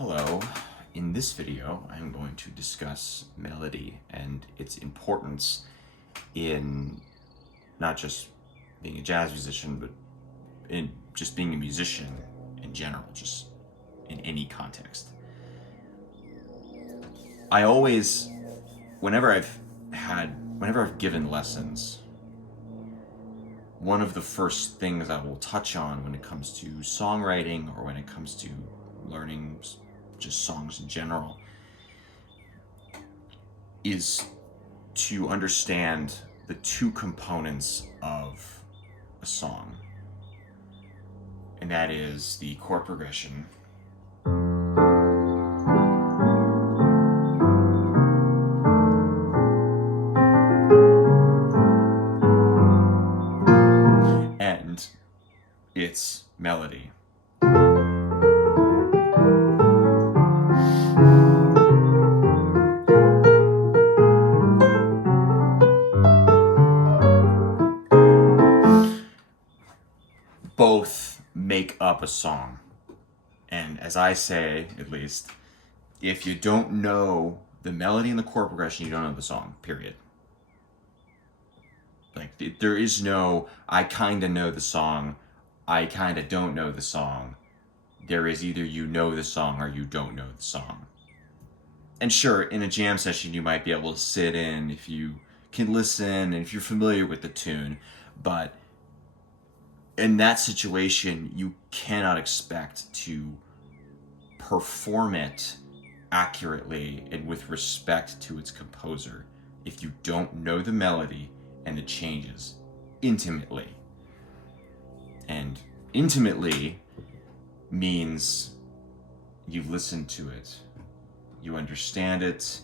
Hello. In this video, I'm going to discuss melody and its importance in not just being a jazz musician, but in just being a musician in general, just in any context. I always, whenever I've given lessons, one of the first things I will touch on when it comes to songwriting or when it comes to learning just songs in general is to understand the two components of a song, and that is the chord progression and its melody. Both make up a song. And as I say, at least, if you don't know the melody and the chord progression, you don't know the song, period. Like, there is no, I kind of know the song, I kind of don't know the song. There is either you know the song or you don't know the song. And sure, in a jam session, you might be able to sit in if you can listen and if you're familiar with the tune, but in that situation, you cannot expect to perform it accurately and with respect to its composer if you don't know the melody and the changes intimately. And intimately means you've listened to it, you understand it,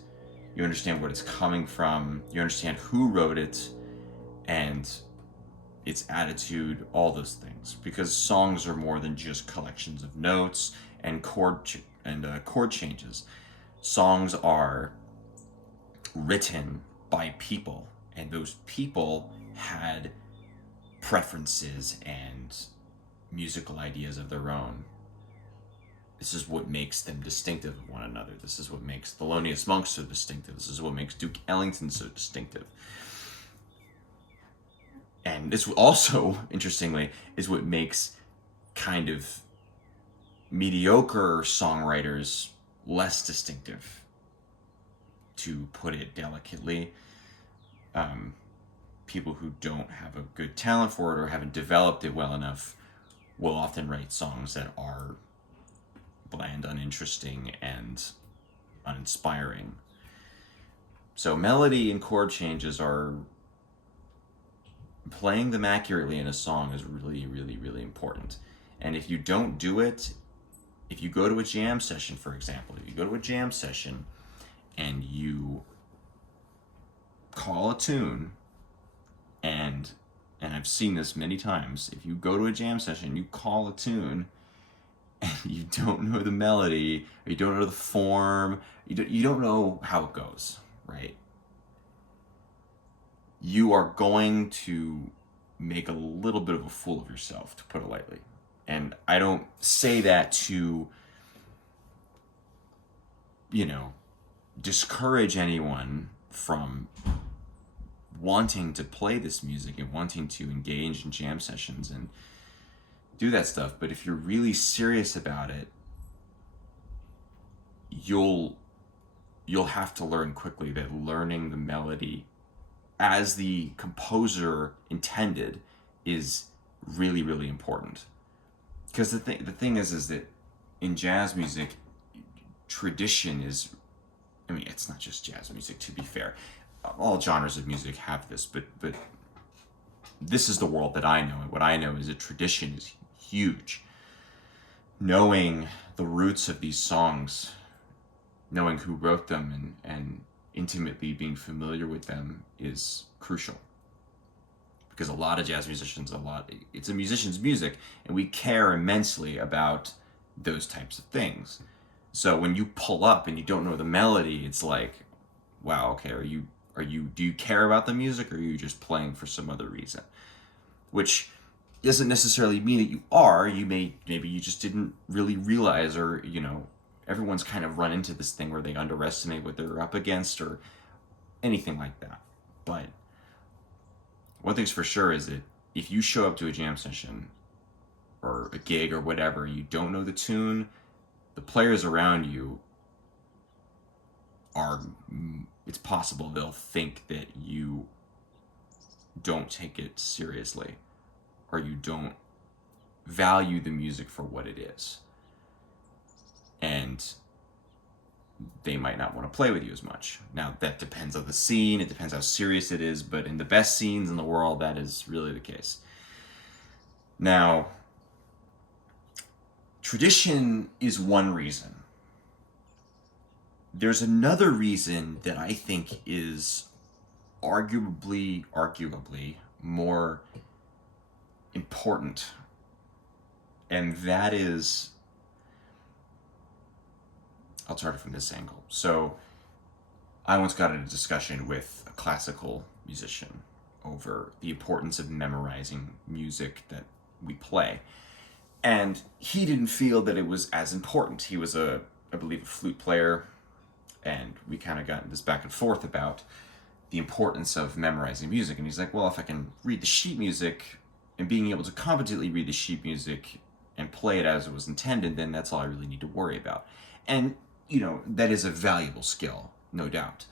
you understand where it's coming from, you understand who wrote it, and its attitude, all those things, because songs are more than just collections of notes and chord changes. Songs are written by people, and those people had preferences and musical ideas of their own. This is what makes them distinctive of one another. This is what makes Thelonious Monk so distinctive. This is what makes Duke Ellington so distinctive. And this also, interestingly, is what makes kind of mediocre songwriters less distinctive, to put it delicately. People who don't have a good talent for it or haven't developed it well enough will often write songs that are bland, uninteresting, and uninspiring. So melody and chord changes are, playing them accurately in a song is really, really, really important. And if you don't do it, if you go to a jam session, for example, if you go to a jam session and you call a tune, and I've seen this many times, if you go to a jam session, you call a tune, and you don't know the melody, or you don't know the form, you don't know how it goes, right? You are going to make a little bit of a fool of yourself, to put it lightly. And I don't say that to, discourage anyone from wanting to play this music and wanting to engage in jam sessions and do that stuff. But if you're really serious about it, you'll have to learn quickly that learning the melody as the composer intended is really, really important. Because the thing is that in jazz music, tradition is, it's not just jazz music, to be fair. All genres of music have this, but this is the world that I know, and what I know is that tradition is huge. Knowing the roots of these songs, knowing who wrote them, and intimately being familiar with them is crucial. Because a lot of jazz musicians, it's a musician's music, and we care immensely about those types of things. So when you pull up and you don't know the melody, it's like, wow, okay, do you care about the music, or are you just playing for some other reason? Which doesn't necessarily mean that you are. Maybe you just didn't really realize, or Everyone's kind of run into this thing where they underestimate what they're up against or anything like that. But one thing's for sure is that if you show up to a jam session or a gig or whatever, and you don't know the tune, the players around you are, it's possible they'll think that you don't take it seriously or you don't value the music for what it is. And they might not want to play with you as much. Now, that depends on the scene, it depends how serious it is, but in the best scenes in the world, that is really the case. Now, tradition is one reason. There's another reason that I think is arguably more important, and that is, I'll start it from this angle. So I once got in a discussion with a classical musician over the importance of memorizing music that we play. And he didn't feel that it was as important. He was I believe, a flute player, and we kind of got this back and forth about the importance of memorizing music. And he's like, well, if I can read the sheet music and being able to competently read the sheet music and play it as it was intended, then that's all I really need to worry about. And, that is a valuable skill, no doubt.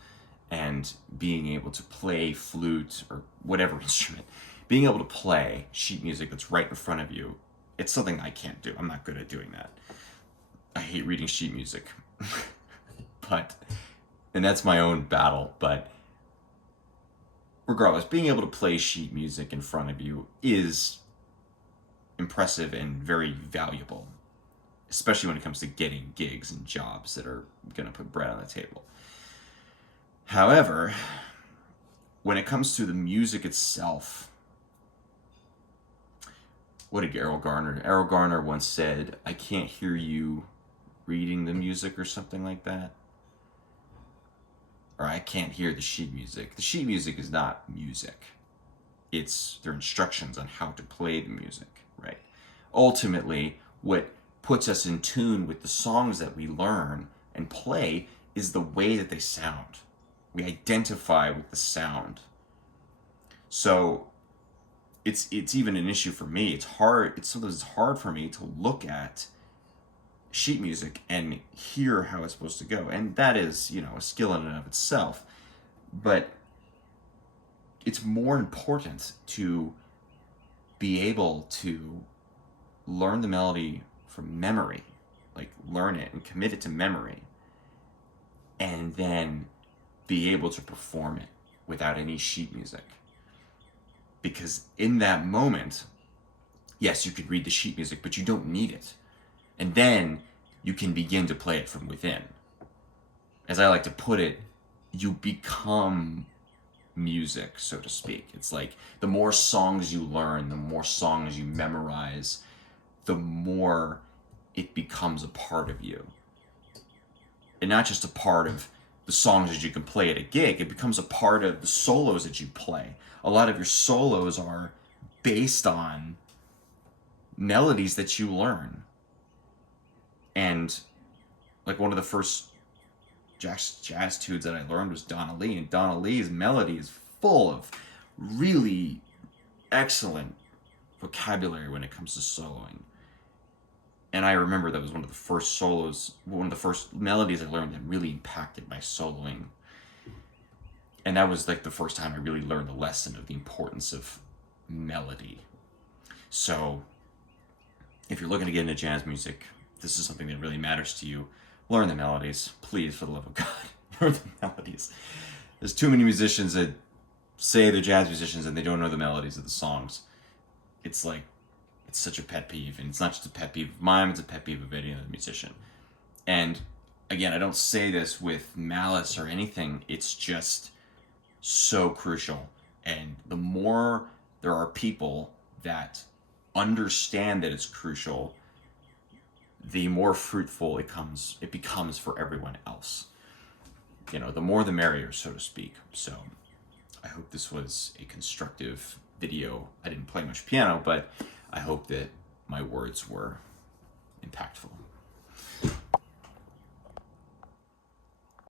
And being able to play flute or whatever instrument, being able to play sheet music that's right in front of you, it's something I can't do. I'm not good at doing that. I hate reading sheet music. And that's my own battle, but regardless, being able to play sheet music in front of you is impressive and very valuable, especially when it comes to getting gigs and jobs that are going to put bread on the table. However, when it comes to the music itself, what did Erroll Garner once said, I can't hear you reading the music or something like that. Or I can't hear the sheet music. The sheet music is not music. It's their instructions on how to play the music, right? Ultimately, what puts us in tune with the songs that we learn and play is the way that they sound. We identify with the sound. So it's even an issue for me. Sometimes it's hard for me to look at sheet music and hear how it's supposed to go. And that is, a skill in and of itself. But it's more important to be able to learn the melody from memory, like learn it and commit it to memory, and then be able to perform it without any sheet music. Because in that moment, yes, you could read the sheet music, but you don't need it. And then you can begin to play it from within. As I like to put it, you become music, so to speak. It's like the more songs you learn, the more songs you memorize, the more it becomes a part of you. And not just a part of the songs that you can play at a gig, it becomes a part of the solos that you play. A lot of your solos are based on melodies that you learn. And like one of the first jazz tunes that I learned was Donna Lee, and Donna Lee's melody is full of really excellent vocabulary when it comes to soloing. And I remember that was one of the first melodies I learned that really impacted my soloing. And that was like the first time I really learned the lesson of the importance of melody. So if you're looking to get into jazz music, this is something that really matters to you, learn the melodies. Please, for the love of God, learn the melodies. There's too many musicians that say they're jazz musicians and they don't know the melodies of the songs. It's such a pet peeve, and it's not just a pet peeve of mine, it's a pet peeve of any other musician. And again, I don't say this with malice or anything, it's just so crucial. And the more there are people that understand that it's crucial, the more fruitful it becomes for everyone else. The more the merrier, so to speak. So I hope this was a constructive video. I didn't play much piano, but I hope that my words were impactful.